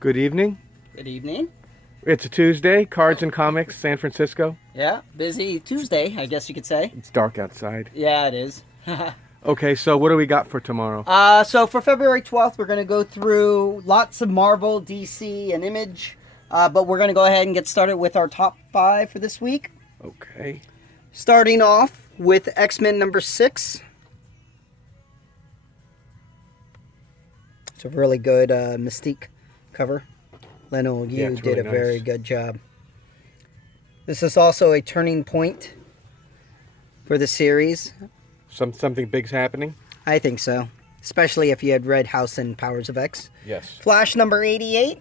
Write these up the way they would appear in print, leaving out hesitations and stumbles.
Good evening. Good evening. It's a Tuesday, Cards and Comics, San Francisco. Yeah, busy Tuesday, I guess you could say. It's dark outside. Yeah, it is. Okay, so what do we got for tomorrow? So for February 12th, we're going to go through lots of Marvel, DC, and Image. But we're going to go ahead and get started with our top 5 for this week. Okay. Starting off with X-Men number 6. It's a really good Mystique cover. Leno, you it's did really a very nice. good job. This is also a turning point for the series. Something big's happening? I think so. Especially if you had read House and Powers of X. Yes. Flash number 88.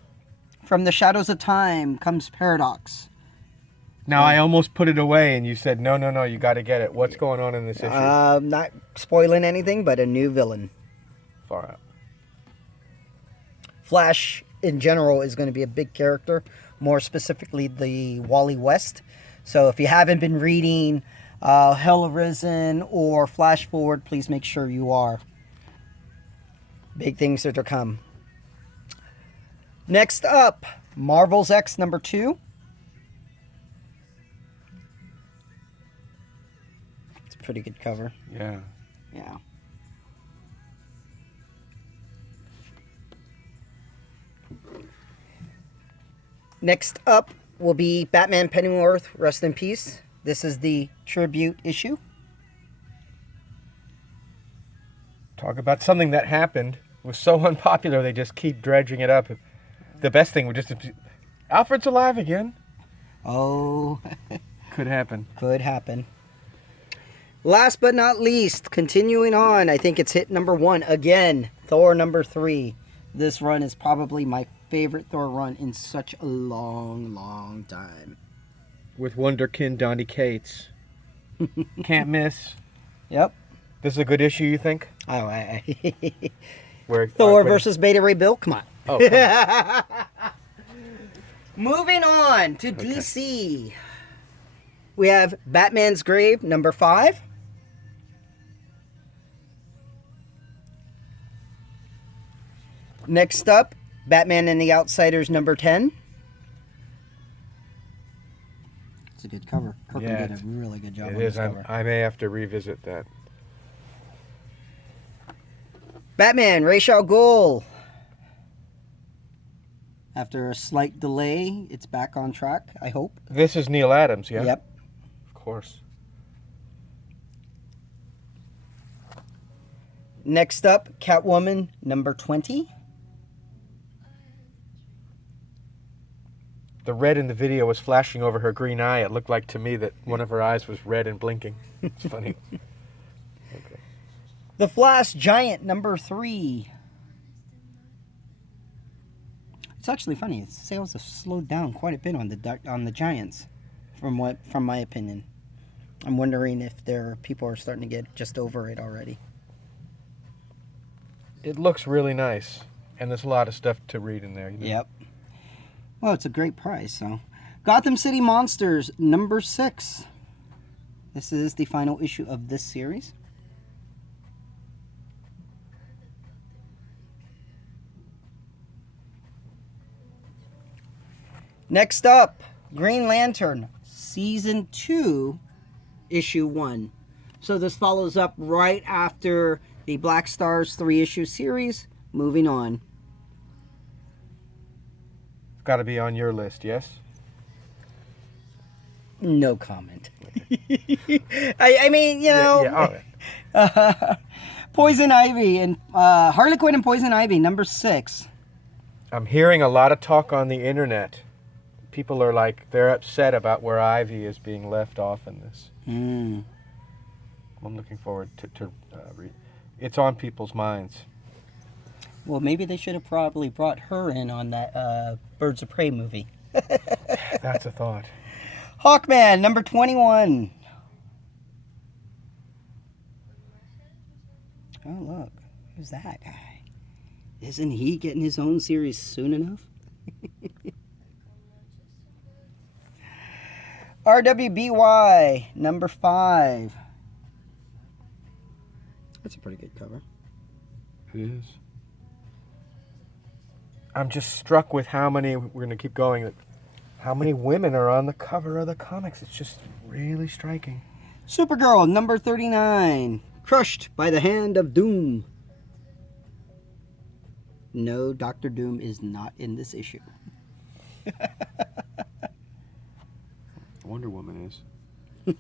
From the Shadows of Time comes Paradox. Now, I almost put it away and you said, no, you got to get it. What's going on in this issue? Not spoiling anything, but a new villain. Far out. Flash, in general, is going to be a big character. More specifically, the Wally West. So if you haven't been reading Hell Arisen or Flash Forward, please make sure you are. Big things are to come. Next up, Marvel's X number 2. It's a pretty good cover. Yeah. Yeah. Next up will be Batman Pennyworth, Rest in Peace. This is the tribute issue. Talk about something that happened. It was so unpopular, they just keep dredging it up. The best thing would just... Alfred's alive again. Oh, Could happen. could happen. Last but not least, continuing on, I think it's hit number 1 again. Thor number 3. This run is probably my favorite Thor run in such a long time. With Wonderkin Donny Cates. Can't miss. Yep. This is a good issue, you think? Oh, Where Thor versus Beta Ray Bill? Come on. Oh, come on. Moving on to DC. We have Batman's Grave, number 5. Next up, Batman and the Outsiders, number 10. It's a good cover. Kirkman Yeah, did a really good job It on is. this cover. I may have to revisit that. Batman, Ra's al Ghul. After a slight delay, it's back on track, I hope. This is Neil Adams, yeah? Yep. Of course. Next up, Catwoman, number 20. The red in the video was flashing over her green eye. It looked like to me that one of her eyes was red and blinking. It's funny. Okay. The Flash Giant, number 3. It's actually funny. Its sales have slowed down quite a bit on the Giants, from my opinion. I'm wondering if people are starting to get just over it already. It looks really nice, and there's a lot of stuff to read in there. You know? Yep. Well, it's a great price. So, Gotham City Monsters, number 6. This is the final issue of this series. Next up, Green Lantern, Season 2, Issue 1. So this follows up right after the Black Stars 3-issue series. Moving on. Got to be on your list, yes? No comment. I mean, you know... Yeah, all right. Poison Ivy and Harley Quinn and Poison Ivy, number 6. I'm hearing a lot of talk on the internet. People are like, they're upset about where Ivy is being left off in this. I'm looking forward to read. It's on people's minds. Well, maybe they should have probably brought her in on that Birds of Prey movie. That's a thought. Hawkman, number 21. Oh, look. Who's that guy? Isn't he getting his own series soon enough? RWBY, number 5. That's a pretty good cover. It is. I'm just struck with how many, we're going to keep going, how many women are on the cover of the comics. It's just really striking. Supergirl, number 39. Crushed by the hand of Doom. No, Dr. Doom is not in this issue. Wonder Woman is.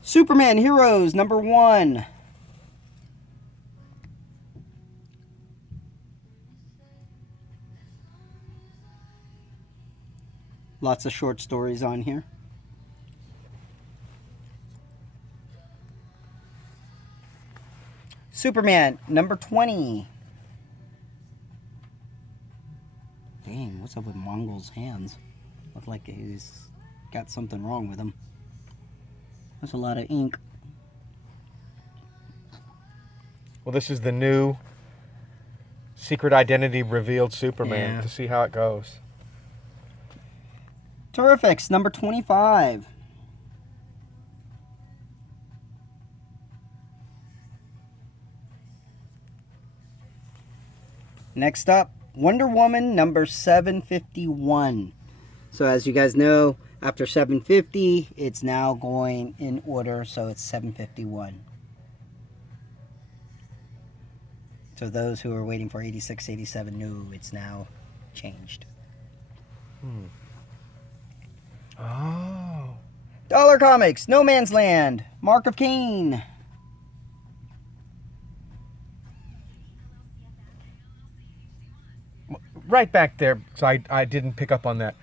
Superman Heroes, number 1. Lots of short stories on here. Superman, number 20. Dang, what's up with Mongol's hands? Look like he's got something wrong with him. That's a lot of ink. Well, this is the new secret identity revealed Superman, Yeah. to see how it goes. Terrifics, number 25. Next up, Wonder Woman, number 751. So as you guys know, after 750, it's now going in order, so it's 751. So those who are waiting for 86, 87, no, it's now changed. Oh. Dollar Comics, No Man's Land, Mark of Cain. Right back there, so I didn't pick up on that.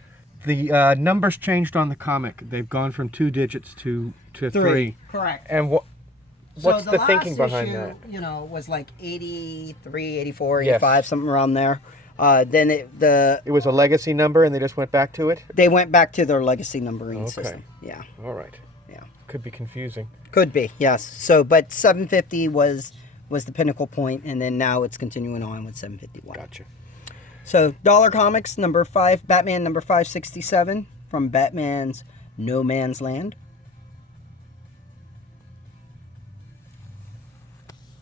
The numbers changed on the comic. They've gone from 2 digits to 3. Correct. And what's the thinking behind issue, that? You know, was like 83, 84, Yes. 85, something around there. Then It was a legacy number and they just went back to it? they went back to their legacy numbering Okay. system. Yeah, All right. yeah. Could be confusing. Could be, yes. So, but 750 was the pinnacle point, and then now it's continuing on with 751. Gotcha. So, Dollar Comics, number 5, Batman number 567 from Batman's No Man's Land.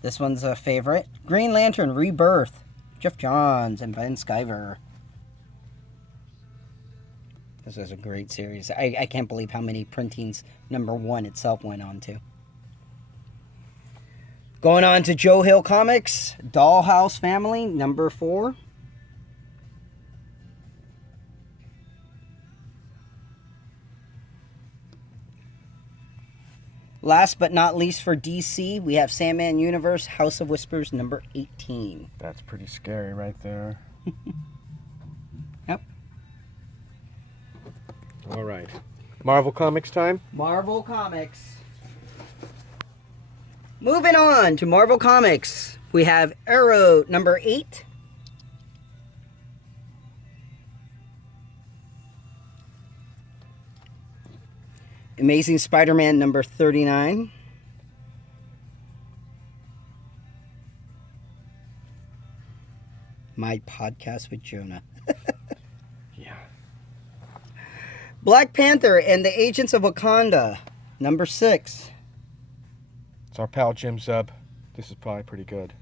This one's a favorite. Green Lantern Rebirth, Jeff Johns and Ben Sciver. This is a great series. I can't believe how many printings number 1 itself went on to. Going on to Joe Hill Comics, Dollhouse Family, number 4. Last but not least for DC, we have Sandman Universe, House of Whispers, number 18. That's pretty scary right there. Yep. All right. Marvel Comics time? Marvel Comics. Moving on to Marvel Comics, we have Arrow, number 8. Amazing Spider-Man, number 39. My Podcast with Jonah. Yeah. Black Panther and the Agents of Wakanda, number 6. It's our pal Jim Zub. This is probably pretty good.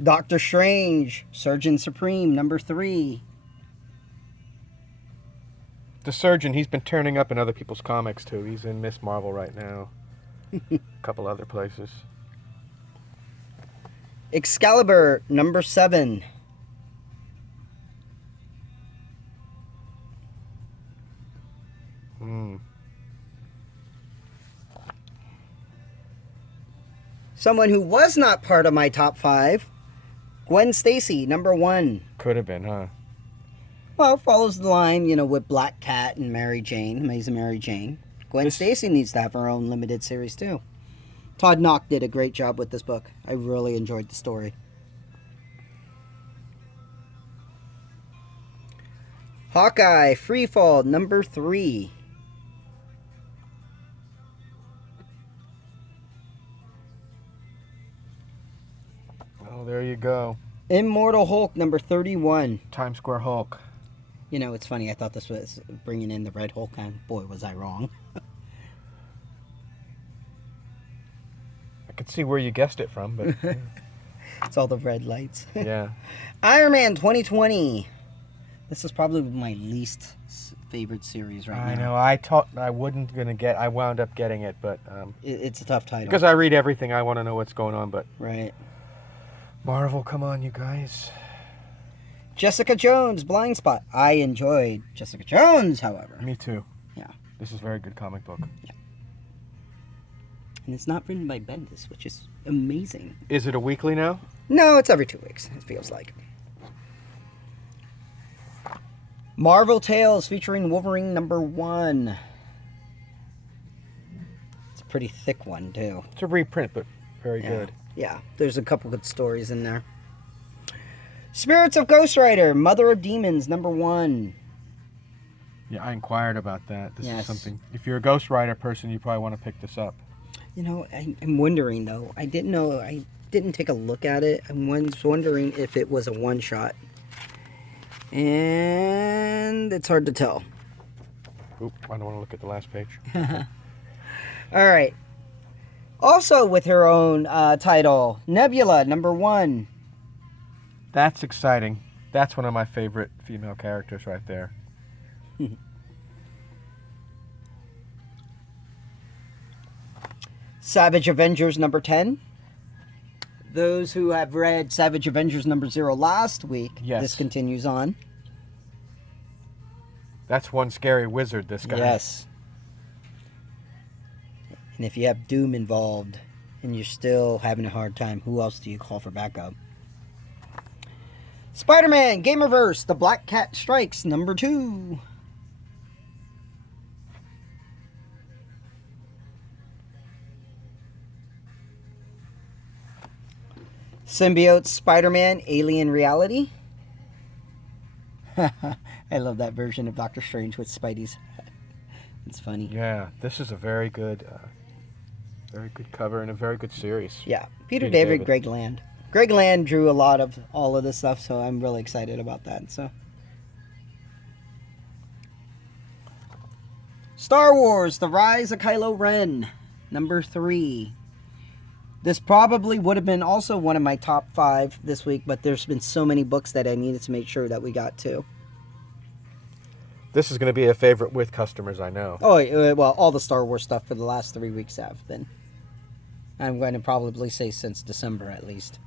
Doctor Strange, Surgeon Supreme, number 3. The Surgeon, he's been turning up in other people's comics too. He's in Miss Marvel right now. A couple other places. Excalibur, number 7. Someone who was not part of my top 5, Gwen Stacy, number 1. Could have been, huh? Well, follows the line, you know, with Black Cat and Mary Jane, Amazing Mary Jane. Gwen Stacy needs to have her own limited series, too. Todd Knock did a great job with this book. I really enjoyed the story. Hawkeye, Freefall, number 3. Oh, there you go. Immortal Hulk, number 31. Times Square Hulk. You know, it's funny. I thought this was bringing in the Red Hulk, and boy, was I wrong. could see where you guessed it from, but It's all the red lights. yeah. Iron Man 2020. This is probably my least favorite series right now. I know. I wasn't gonna get. I wound up getting it, but It's a tough title. because I read everything, I want to know what's going on. But Right. Marvel, come on, you guys. Jessica Jones, Blind Spot. I enjoyed Jessica Jones, however. Me too. Yeah. This is a very good comic book. And it's not written by Bendis, which is amazing. Is it a weekly now? No, it's every 2 weeks, it feels like. Marvel Tales featuring Wolverine #1. It's a pretty thick one, too. It's a reprint, but very good. Yeah, there's a couple good stories in there. Spirits of Ghost Rider, Mother of Demons #1. Yeah, I inquired about that. This Yes. is something. If you're a Ghost Rider person, you probably want to pick this up. You know, I'm wondering, though. I didn't take a look at it. I was wondering if it was a one-shot. And it's hard to tell. Oop, I don't want to look at the last page. All right. Also with her own title, Nebula #1. That's exciting. That's one of my favorite female characters right there. Savage Avengers #10. Those who have read Savage Avengers #0 last week, Yes. this continues on. That's one scary wizard, this guy. Yes. And if you have Doom involved and you're still having a hard time, who else do you call for backup? Spider-Man Gamerverse, The Black Cat Strikes #2. Symbiote Spider-Man Alien Reality. I love that version of Doctor Strange with Spidey's head. It's funny. Yeah, this is a very good cover and a very good series. Yeah, Peter David, Greg Land. Greg Land drew a lot of all of this stuff, so I'm really excited about that. So, Star Wars: The Rise of Kylo Ren, #3. This probably would have been also one of my top 5 this week, but there's been so many books that I needed to make sure that we got to. This is going to be a favorite with customers, I know. Oh, well, all the Star Wars stuff for the last 3 weeks have been. I'm going to probably say since December at least.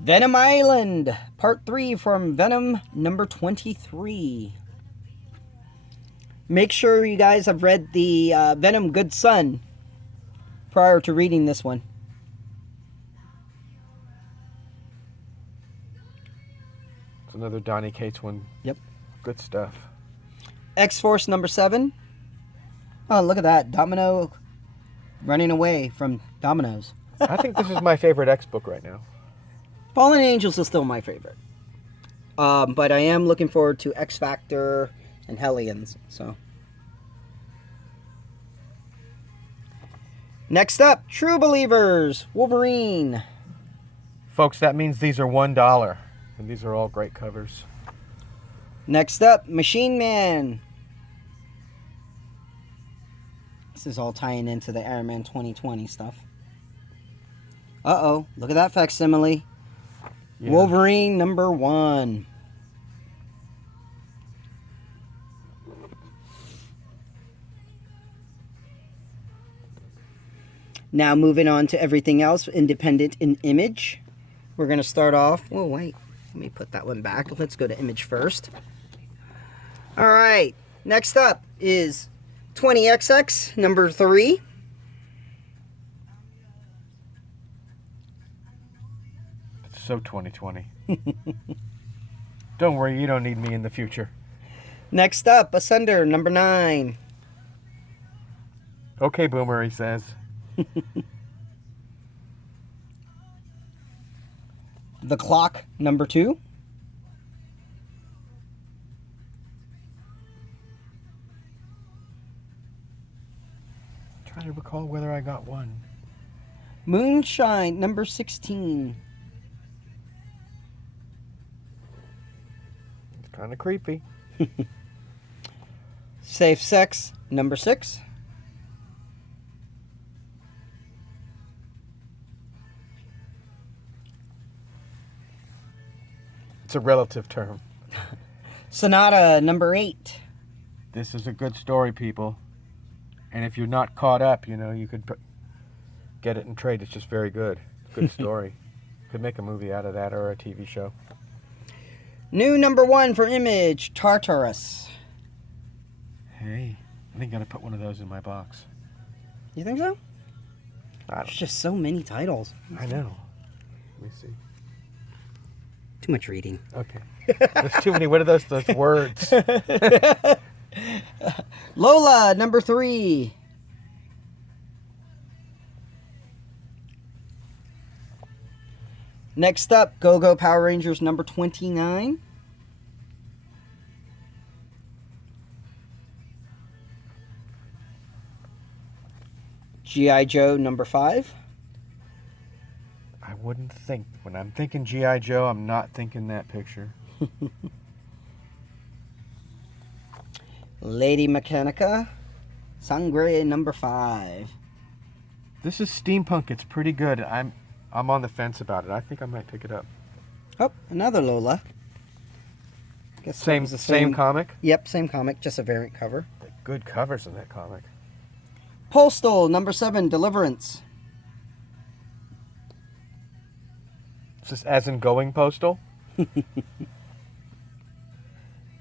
Venom Island, Part 3 from Venom #23. Make sure you guys have read the Venom Good Son prior to reading this one. It's another Donny Cates one. Yep. Good stuff. X-Force #7. Oh, look at that. Domino running away from Dominoes. I think this is my favorite X book right now. Fallen Angels is still my favorite. But I am looking forward to X Factor and Hellions. So, next up, True Believers, Wolverine. Folks, that means these are $1. And these are all great covers. Next up, Machine Man. This is all tying into the Iron Man 2020 stuff. Uh-oh, look at that facsimile. Yeah. Wolverine #1. Now moving on to everything else, independent in Image. We're going to start off... Oh, wait. Let me put that one back. Let's go to Image first. All right. Next up is 20XX #3. It's so 2020. Don't worry, you don't need me in the future. Next up, Asunder #9. Okay, Boomer, he says. The Clock #2. Trying to recall whether I got one. Moonshine #16. It's kind of creepy. Safe Sex #6. It's a relative term. Sonata number 8. This is a good story, people. And if you're not caught up, you could get it in trade. It's just very good. Good story. Could make a movie out of that or a TV show. New number 1 for Image, Tartarus. Hey, I think I'm going to put one of those in my box. You think so? I There's don't just so many titles. I know. Let me see. Too much reading. Okay. There's too many. What are those words? Lola, number 3. Next up, Go-Go Power Rangers number 29. G.I. Joe number 5. I wouldn't think. When I'm thinking G.I. Joe, I'm not thinking that picture. Lady Mechanica, Sangre number 5. This is steampunk. It's pretty good. I'm on the fence about it. I think I might pick it up. Oh, another Lola. Guess that Same was the same comic? Yep, same comic, just a variant cover. Good covers in that comic. Postal number 7, Deliverance. Is this as in going postal?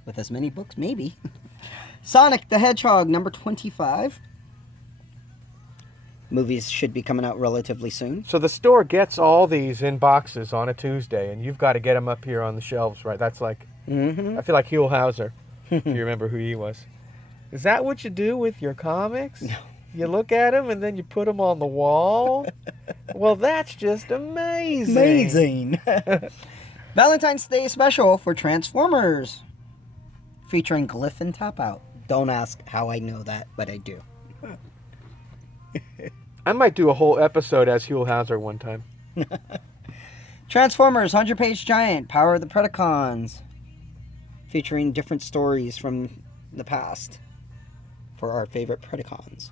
With as many books, maybe. Sonic the Hedgehog number 25. Movies should be coming out relatively soon. So the store gets all these in boxes on a Tuesday, and you've got to get them up here on the shelves, right? That's like, I feel like Huell Hauser, if you remember who he was. Is that what you do with your comics? No. You look at them and then you put them on the wall? Well, that's just amazing. Amazing. Valentine's Day special for Transformers. Featuring Glyph and Tap Out. Don't ask how I know that, but I do. I might do a whole episode as Huell Hauser one time. Transformers 100-page giant, Power of the Predacons. Featuring different stories from the past for our favorite Predacons.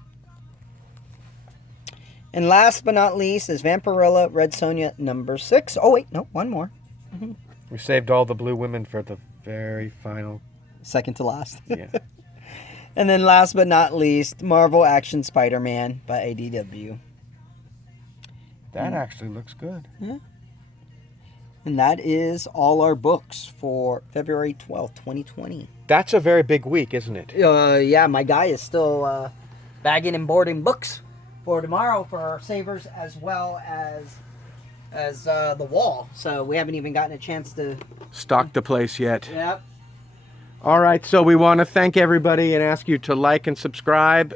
And last but not least is Vampirella Red Sonja number 6. Oh wait, no, one more. We saved all the blue women for the very final. Second to last. Yeah. And then last but not least, Marvel Action Spider-Man by IDW. That actually looks good. Yeah. And that is all our books for February 12th, 2020. That's a very big week, isn't it? Yeah, my guy is still bagging and boarding books for tomorrow for our savers as well as the wall. So we haven't even gotten a chance to Stock the place yet. Yep. All right, so we want to thank everybody and ask you to like and subscribe.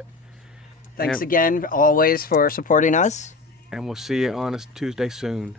Thanks And- again, always, for supporting us. And we'll see you on a Tuesday soon.